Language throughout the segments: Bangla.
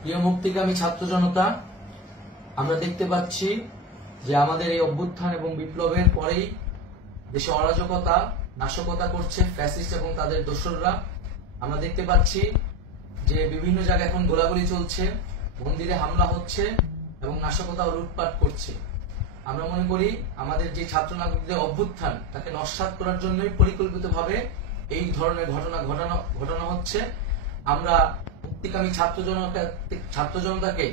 প্রিয় মুক্তিকামী ছাত্র জনতা, আমরা দেখতে পাচ্ছি যে আমাদের এই অভ্যুত্থান এবং বিপ্লবের পরেই দেশে অরাজকতা নাশকতা করছে ফ্যাসিস্ট এবং তাদের দোসররা। আমরা দেখতে পাচ্ছি যে বিভিন্ন জায়গায় এখন গোলাগুলি চলছে, মন্দিরে হামলা হচ্ছে এবং নাশকতা ও লুটপাট করছে। আমরা মনে করি আমাদের যে ছাত্র নাগরিকদের অভ্যুত্থান তাকে নস্যাৎ করার জন্যই পরিকল্পিতভাবে এই ধরনের ঘটনা ঘটানো হচ্ছে। আমরা মুক্তিকামী ছাত্র জনতাকে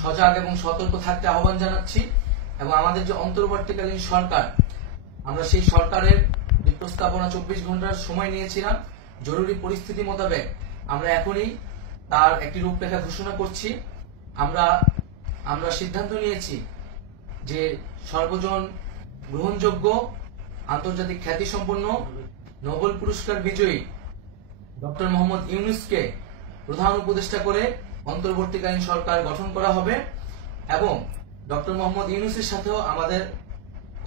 সজাগ এবং সতর্ক থাকতে আহ্বান জানাচ্ছি এবং আমাদের যে অন্তর্বর্তীকালীন সরকার, আমরা সেই সরকারের যে প্রস্তাবনা 24 ঘন্টার সময় নিয়েছিলাম, জরুরি পরিস্থিতি মোতাবেক আমরা এখনই তার একটি রূপরেখা ঘোষণা করছি। আমরা সিদ্ধান্ত নিয়েছি যে সর্বজন গ্রহণযোগ্য আন্তর্জাতিক খ্যাতিসম্পন্ন নোবেল পুরস্কার বিজয়ী ডক্টর মোহাম্মদ ইউনূসকে প্রধান উপদেষ্টা করে অন্তর্বর্তীকালীন সরকার গঠন করা হবে এবং ডক্টর মোহাম্মদ ইউনূসের সাথেও আমাদের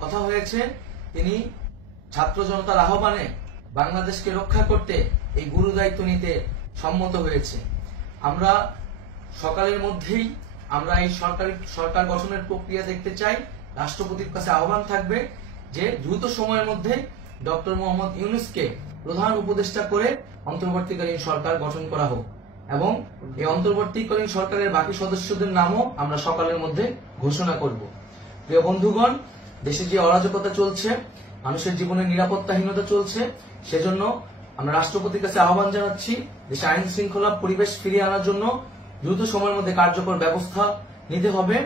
কথা হয়েছে। তিনি ছাত্র জনতার আহ্বানে বাংলাদেশকে রক্ষা করতে এই গুরু দায়িত্ব নিতে সম্মত হয়েছে। আমরা সকালের মধ্যেই আমরা এই সরকার গঠনের প্রক্রিয়া দেখতে চাই। রাষ্ট্রপতির কাছে আহ্বান থাকবে যে দ্রুত সময়ের মধ্যে ডক্টর মোহাম্মদ ইউনূসকে প্রধান উপদেষ্টা করে অন্তর্বর্তীকালীন সরকার গঠন করা হোক এবং এই অন্তর্বর্তীকালীন সরকারের বাকি সদস্যদের নামও আমরা সকালের মধ্যে ঘোষণা করব। প্রিয় বন্ধুগণ, দেশে যে অরাজকতা চলছে, মানুষের জীবনের নিরাপত্তাহীনতা চলছে, সেজন্য আমরা রাষ্ট্রপতির কাছে আহ্বান জানাচ্ছি দেশে আইন শৃঙ্খলা পরিবেশ ফিরিয়ে আনার জন্য দ্রুত সময়ের মধ্যে কার্যকর ব্যবস্থা নিতে হবে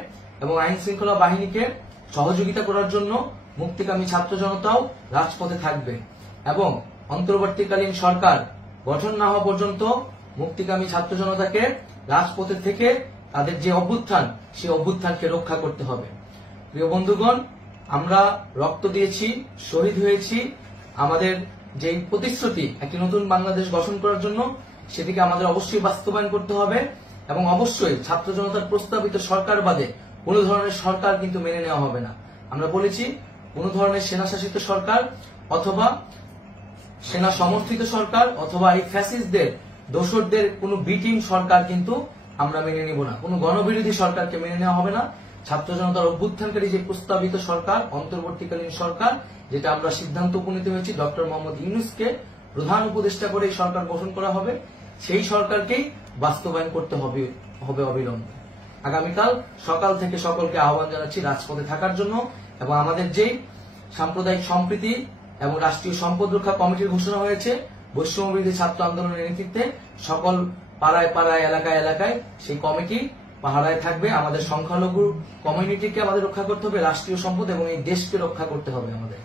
এবং আইন শৃঙ্খলা বাহিনীকে সহযোগিতা করার জন্য মুক্তিকামী ছাত্র জনতাও রাজপথে থাকবে এবং অন্তর্বর্তীকালীন সরকার গঠন না হওয়া পর্যন্ত মুক্তিকামী ছাত্র জনতাকে রাজপথে থেকে তাদের যে অভ্যুত্থান, সেই অভ্যুত্থানকে রক্ষা করতে হবে। প্রিয় বন্ধুগণ, আমরা রক্ত দিয়েছি, শহীদ হয়েছি। আমাদের যে প্রতিশ্রুতি একটি নতুন বাংলাদেশ গঠন করার জন্য, সেটিকে আমাদের অবশ্যই বাস্তবায়ন করতে হবে এবং অবশ্যই ছাত্র জনতার প্রস্তাবিত সরকার বাদে কোন ধরনের সরকার কিন্তু মেনে নেওয়া হবে না। আমরা বলেছি কোন ধরনের সেনা শাসিত সরকার অথবা সেনা সমর্থিত সরকার অথবা এই ফ্যাসিস্টদের দোসরদের কোন বি টিম সরকার কিন্তু আমরা মেনে নিব না। কোন গণবিরোধী সরকারকে মেনে নেওয়া হবে না। ছাত্র জনতার অভ্যুত্থানকারী যে প্রস্তাবিত সরকার, অন্তর্বর্তীকালীন সরকার, যেটা আমরা সিদ্ধান্ত উপনীত হয়েছি ডক্টর মোহাম্মদ ইউনূসকে প্রধান উপদেষ্টা করে এই সরকার গঠন করা হবে, সেই সরকারকেই বাস্তবায়ন করতে হবে অবিলম্বে। আগামীকাল সকাল থেকে সকলকে আহ্বান জানাচ্ছি রাজপথে থাকার জন্য এবং আমাদের যে সাম্প্রদায়িক সম্প্রীতি এবং রাষ্ট্রীয় সম্পদ রক্ষা কমিটির ঘোষণা হয়েছে বৈষম্যবিরোধী ছাত্র আন্দোলনের নেতৃত্বে, সকল পাড়ায় পাড়ায় এলাকায় এলাকায় সেই কমিটি পাহারায় থাকবে। আমাদের সংখ্যালঘু কমিউনিটিকে আমাদের রক্ষা করতে হবে, রাষ্ট্রীয় সম্পদ এবং এই দেশকে রক্ষা করতে হবে আমাদের।